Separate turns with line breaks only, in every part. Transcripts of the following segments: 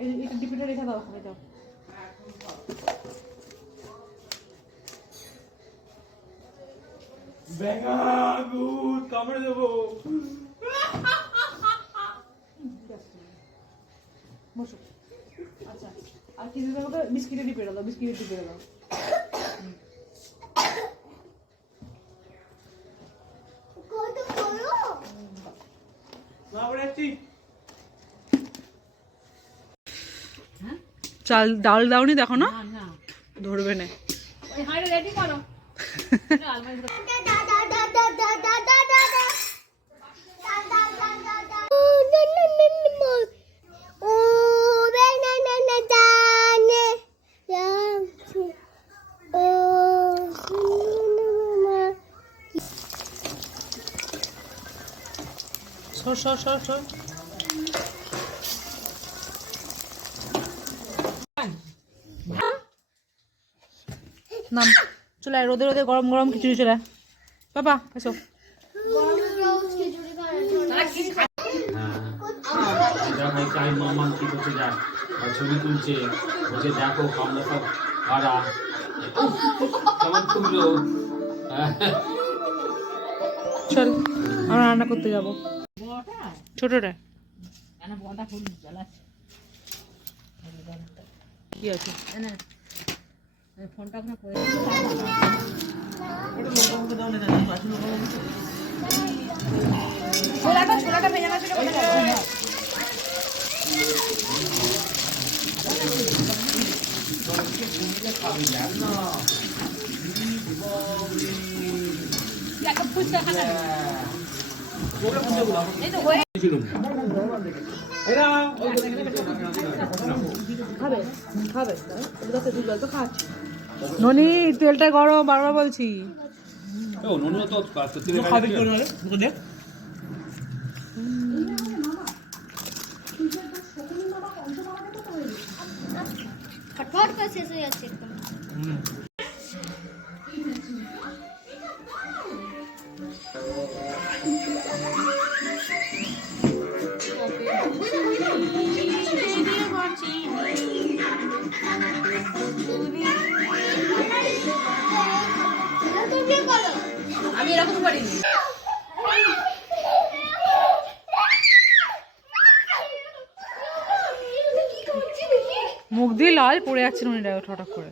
এটা ডিপিটা রেখে দাও ওখানে দাও
ব্যাঙা ভূত কামড়ে দেবো
আচ্ছা আর কি দিতে হবে বিস্কিটের ডিপে দাও বিস্কিটের ডিপে দাও
কামড়ে যাচ্ছি
চাল ডাল দাওনি দেখো না? ধরবে না
ওই হাঁড়ি রেডি করো আলমারি
সর সর সর সর নাম, চলে রোদে রোদে গরম গরম খিচুড়ি চলে। বাবা, এসো।
ছবি তুলছে বলছে দেখো আমরা সব কারা কেমন তুললো
চল, আমরা রান্না করতে যাব। ছোটটা। কি আছে?
ফোনটা ওখানে পড়ে
ছোলাটা ছোলাটা ভেজে না খাবে খাবে ওটা তো জল খাচ্ছি। ননি তেলটা গরম বারবার বলছি।
ফটফট করে শেষ হয়ে যাচ্ছে
আমি এরকম করিনি
কি করছি দেখি
মুখ দিয়ে লাল পড়ে যাচ্ছে ননিটা হঠাৎ করে।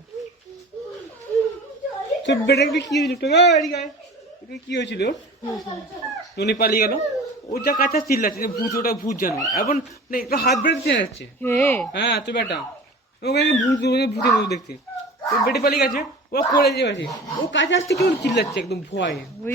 তো বেটা কি হয়েছিল? তো এদিকে আয়। এটা কি হয়েছিল? নুনি পালিয়ে গেল। ওটা কাঁচা চিল্লাচ্ছে যে ভূত ওটা ভূত জানো এখন মানে একটু হাত বেড়ে চেনা যাচ্ছে। হ্যাঁ তো বেটা। ওকে ভূত ভূতের মতো দেখতে তো বেটে পালিয়ে গেছে। ও করে যাবে ও কাছে আসতে কেমন চিল্লাচ্ছে একদম ভয়।
ওই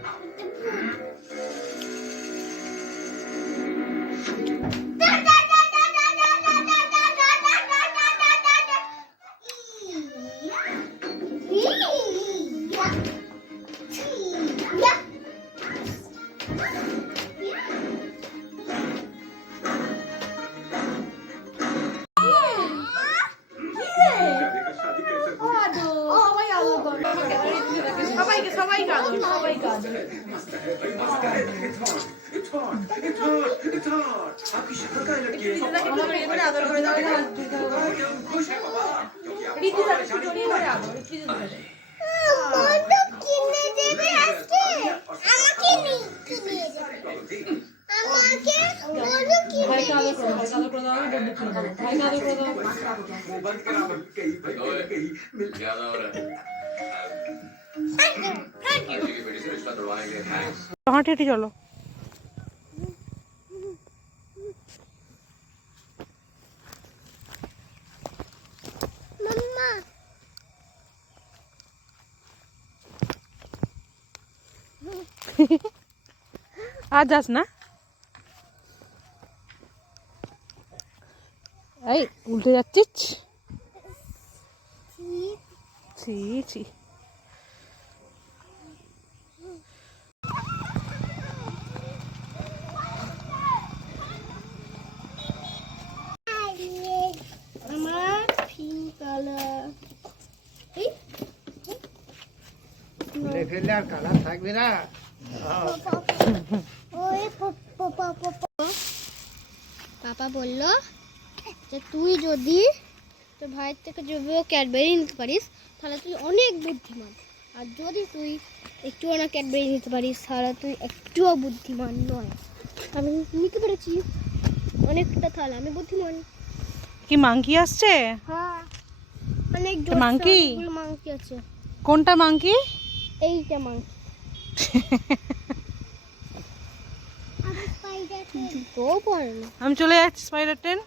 সবাইকে সবাইকে আদর সবাইকে আদর আদর করে দাও রীতি জড়িয়ে ধরে আদর হাঁটি হাঁটি চলো আর যাস না। এই উল্টে যাচ্ছিস?
ফেললে আর কালার থাকবে না।
পাপা পাপা বলল যে তুই যদি তোর ভাইয়ের থেকে যদি ক্যাডবেরি নিতে পারিস তাহলে তুই অনেক বুদ্ধিমান। আর যদি তুই একটুও না ক্যাডবেরি নিতে পারিস তাহলে তুই একটুও বুদ্ধিমান নয়। আমি নিতে পেরেছি অনেকটা তাহলে আমি বুদ্ধিমান।
কি মাংকি আসছে?
হ্যাঁ অনেক
monkey?
মাংকি আছে।
কোনটা মাংকি?
এইটা না।
আমি চলে যাচ্ছি স্পাইডার ট্রেন